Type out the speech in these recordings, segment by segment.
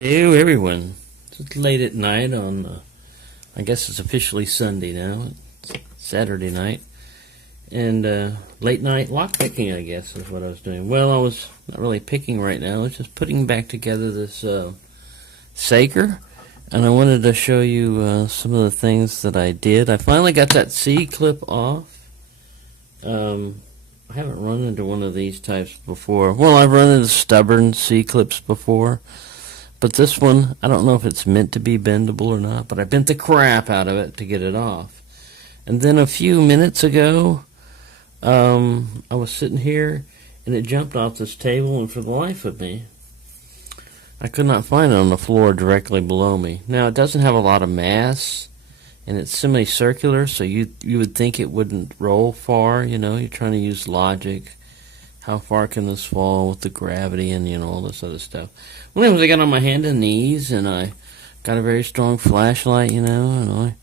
Hey everyone, it's late at night on, I guess it's officially Sunday now, it's Saturday night, and late night lock picking I guess is what I was doing. Well, I was not really picking right now, I was just putting back together this Saker, and I wanted to show you some of the things that I did. I finally got that C-clip off. I haven't run into one of these types before. Well, I've run into stubborn C-clips before. But this one, I don't know if it's meant to be bendable or not, but I bent the crap out of it to get it off. And then a few minutes ago, I was sitting here, and it jumped off this table, and for the life of me, I could not find it on the floor directly below me. Now, it doesn't have a lot of mass, and it's semicircular, so you would think it wouldn't roll far, you know, you're trying to use logic. How far can this fall with the gravity and, you know, all this other stuff. Well, anyways, I got on my hands and knees, and I got a very strong flashlight, you know, and I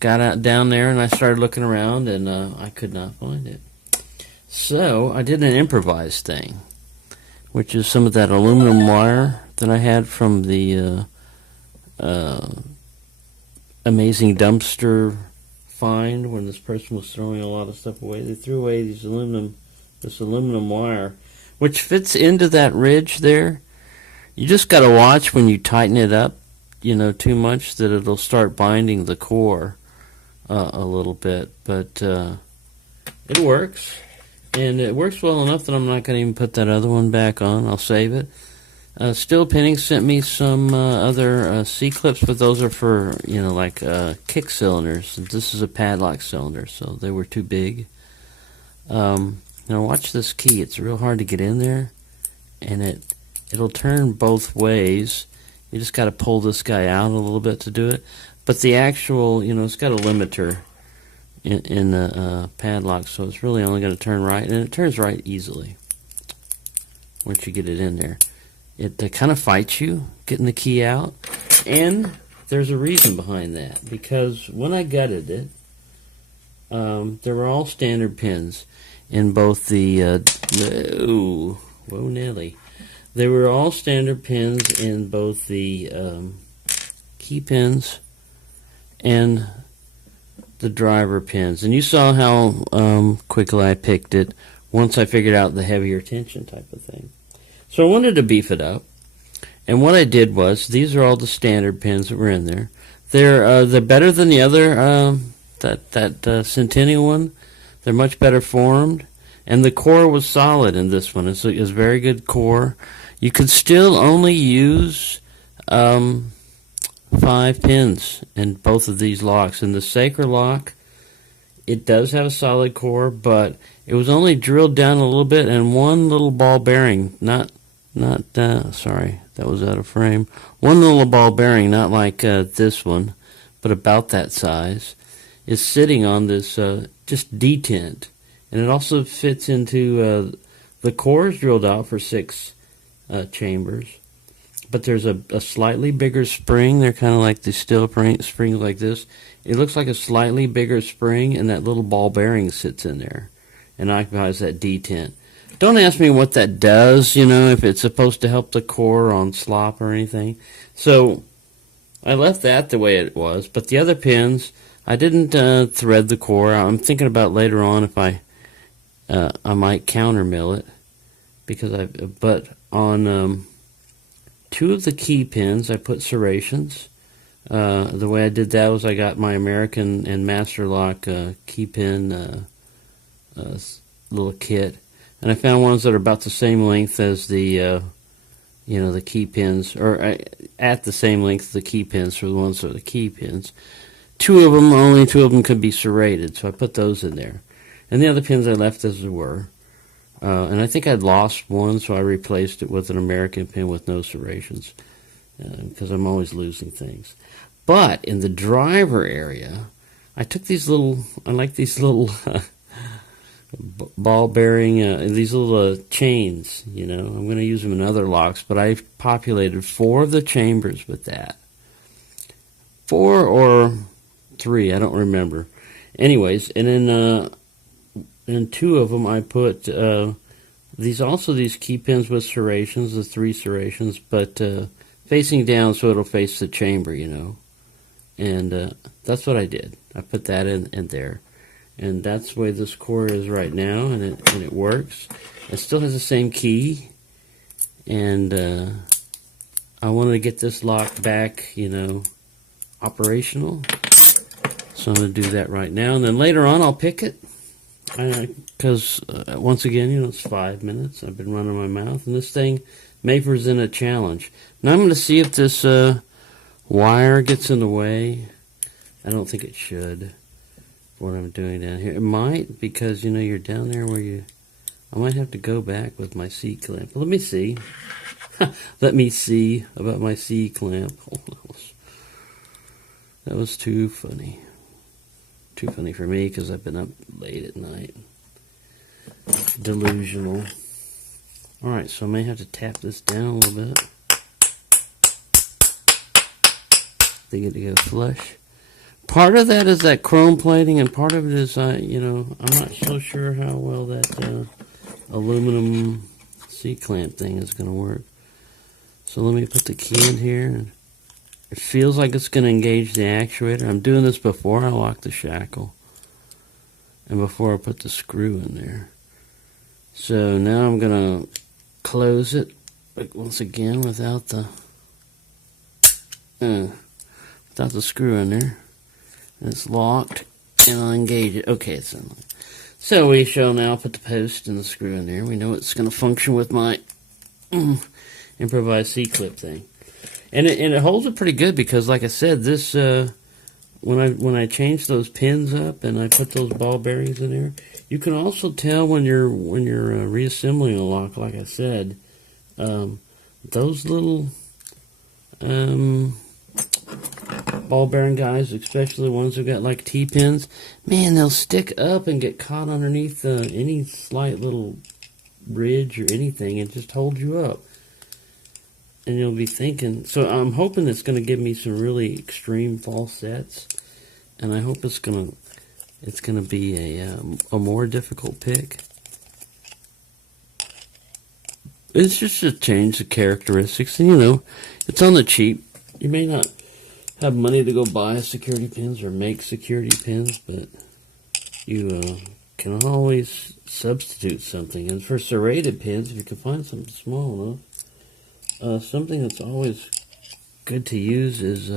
got out down there, and I started looking around, and I could not find it. So I did an improvised thing, which is some of that aluminum wire that I had from the amazing dumpster find when this person was throwing a lot of stuff away. They threw away this aluminum wire, which fits into that ridge there. You just got to watch when you tighten it up, you know, too much, that it'll start binding the core a little bit. But it works, and it works well enough that I'm not going to even put that other one back on. I'll save it. Steel Pinning sent me some other C-clips, but those are for, you know, like kick cylinders. This is a padlock cylinder, so they were too big. Now watch this key. It's real hard to get in there, and it'll turn both ways. You just got to pull this guy out a little bit to do it. But the actual, you know, it's got a limiter in the padlock, so it's really only going to turn right, and it turns right easily once you get it in there. It kind of fights you getting the key out, and there's a reason behind that, because when I gutted it, there were all standard pins in both the whoa Nelly. They were all standard pins in both the key pins and the driver pins. And you saw how quickly I picked it once I figured out the heavier tension type of thing. So I wanted to beef it up. And what I did was, these are all the standard pins that were in there. They're better than the other, that Centennial one. They're much better formed, and the core was solid in this one. It's a very good core. You could still only use 5 pins in both of these locks. In the Saker lock, it does have a solid core, but it was only drilled down a little bit, and one little ball bearing, sorry, that was out of frame. One little ball bearing, not like this one, but about that size, is sitting on this just detent, and it also fits into the core is drilled out for 6 chambers, but there's a slightly bigger spring. They're kind of like the steel springs like this. It looks like a slightly bigger spring, and that little ball bearing sits in there and occupies that detent. Don't ask me what that does, you know, if it's supposed to help the core on slop or anything. So I left that the way it was, but the other pins, I didn't thread the core. I'm thinking about later on if I might counter mill it, but on 2 of the key pins I put serrations. The way I did that was I got my American and Master Lock key pin little kit, and I found ones that are about the same length as the the key pins, or at the same length as the key pins for the ones that are the key pins. Only two of them could be serrated, so I put those in there. And the other pins I left as they were. And I think I'd lost one, so I replaced it with an American pin with no serrations, because I'm always losing things. But in the driver area, I took these little, I like these little ball bearing, these little chains, you know. I'm going to use them in other locks, but I populated 4 of the chambers with that. 4 or 3, I don't remember. Anyways, and then in 2 of them I put these key pins with serrations, the 3 serrations, but facing down so it'll face the chamber, And that's what I did. I put that in there. And that's the way this core is right now, and it works. It still has the same key. And I wanted to get this lock back, operational. So I'm going to do that right now. And then later on I'll pick it. Because once again, it's 5 minutes. I've been running my mouth. And this thing may present a challenge. Now I'm going to see if this wire gets in the way. I don't think it should. What I'm doing down here. It might, because, you're down there where I might have to go back with my C-clamp. Let me see. Let me see about my C-clamp. Oh, that was too funny. Too funny for me because I've been up late at night. Delusional. Alright, so I may have to tap this down a little bit. They get to go flush. Part of that is that chrome plating, and part of it is, I'm not so sure how well that aluminum C-clamp thing is going to work. So let me put the key in here. And it feels like it's going to engage the actuator. I'm doing this before I lock the shackle and before I put the screw in there. So now I'm going to close it once again without the screw in there. It's locked, and I'll engage it. Okay, it's in. So we shall now put the post and the screw in there. We know it's going to function with my improvised C-clip thing, and it holds it pretty good because, like I said, this when I change those pins up and I put those ball bearings in there, you can also tell when you're reassembling a lock. Like I said, those little ball bearing guys, especially the ones who got like T-pins, man, they'll stick up and get caught underneath any slight little ridge or anything and just hold you up. And you'll be thinking, so I'm hoping it's going to give me some really extreme false sets, and I hope it's going to be a more difficult pick. It's just to change the characteristics, and it's on the cheap. You may not have money to go buy security pins or make security pins, but you can always substitute something. And for serrated pins, if you can find something small enough, something that's always good to use is,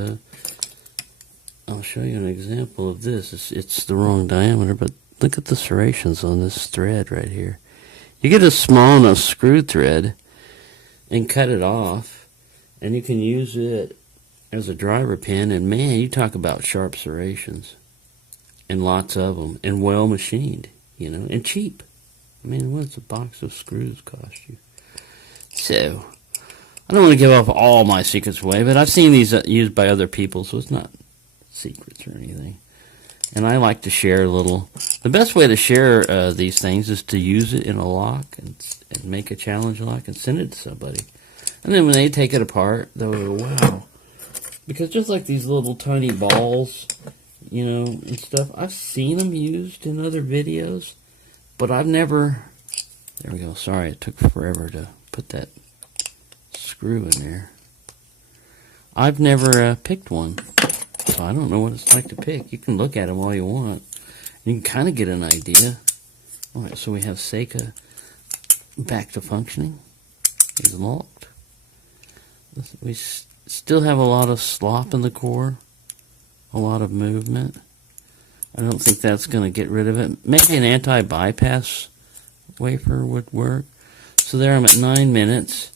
I'll show you an example of this. It's the wrong diameter, but look at the serrations on this thread right here. You get a small enough screw thread and cut it off, and you can use it as a driver pin, and man, you talk about sharp serrations, and lots of them, and well machined, and cheap. I mean, what's a box of screws cost you? So, I don't want to give off all my secrets away, but I've seen these used by other people, so it's not secrets or anything. And I like to share a little. The best way to share these things is to use it in a lock and make a challenge lock and send it to somebody. And then when they take it apart, they'll go, wow. Because just like these little tiny balls, and stuff, I've seen them used in other videos, but I've never, there we go, sorry, it took forever to put that screw in there. I've never picked one, so I don't know what it's like to pick. You can look at them all you want. You can kind of get an idea. Alright, so we have Seika back to functioning. It's locked. We still have a lot of slop in the core, a lot of movement. I don't think that's going to get rid of it. Maybe an anti-bypass wafer would work. So there I'm at 9 minutes,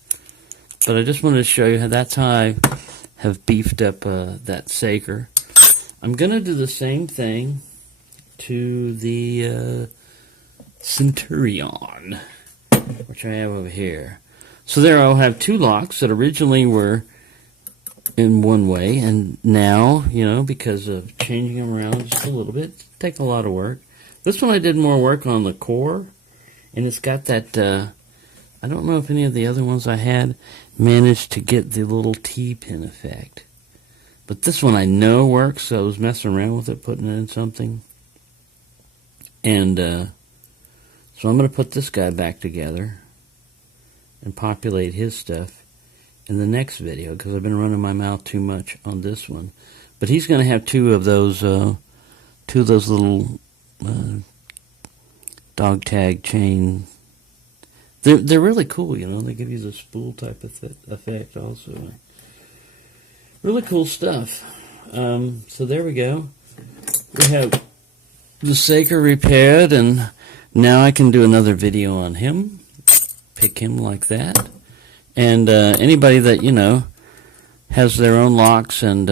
but I just wanted to show you how that's how I have beefed up that Seika. I'm going to do the same thing to the Centurion, which I have over here. So there I'll have two locks that originally were in one way, and now, because of changing them around just a little bit, take a lot of work. This one I did more work on the core, and it's got that, I don't know if any of the other ones I had managed to get the little T-pin effect. But this one I know works, so I was messing around with it, putting it in something. And so I'm going to put this guy back together and populate his stuff. in the next video because I've been running my mouth too much on this one. But he's going to have two of those little dog tag chain. They're really cool, you know. They give you the spool type of effect also. Really cool stuff. So there we go. We have the Saker repaired, and now I can do another video on him. Pick him like that. And anybody that, you know, has their own locks and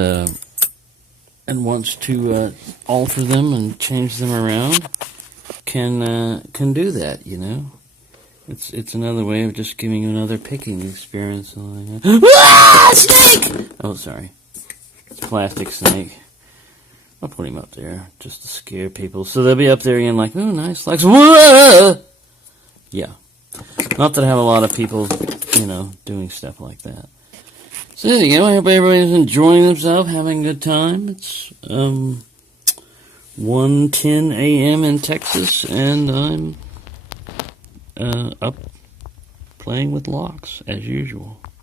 wants to alter them and change them around can do that, you know. It's another way of just giving you another picking experience. Ah, snake! Oh, sorry. It's a plastic snake. I'll put him up there just to scare people. So they'll be up there again like, oh, nice locks. Whoa! Yeah. Not that I have a lot of people, you know, doing stuff like that. So there you go. I hope everybody's enjoying themselves, having a good time. It's 1:10 a.m. in Texas, and I'm up playing with locks as usual.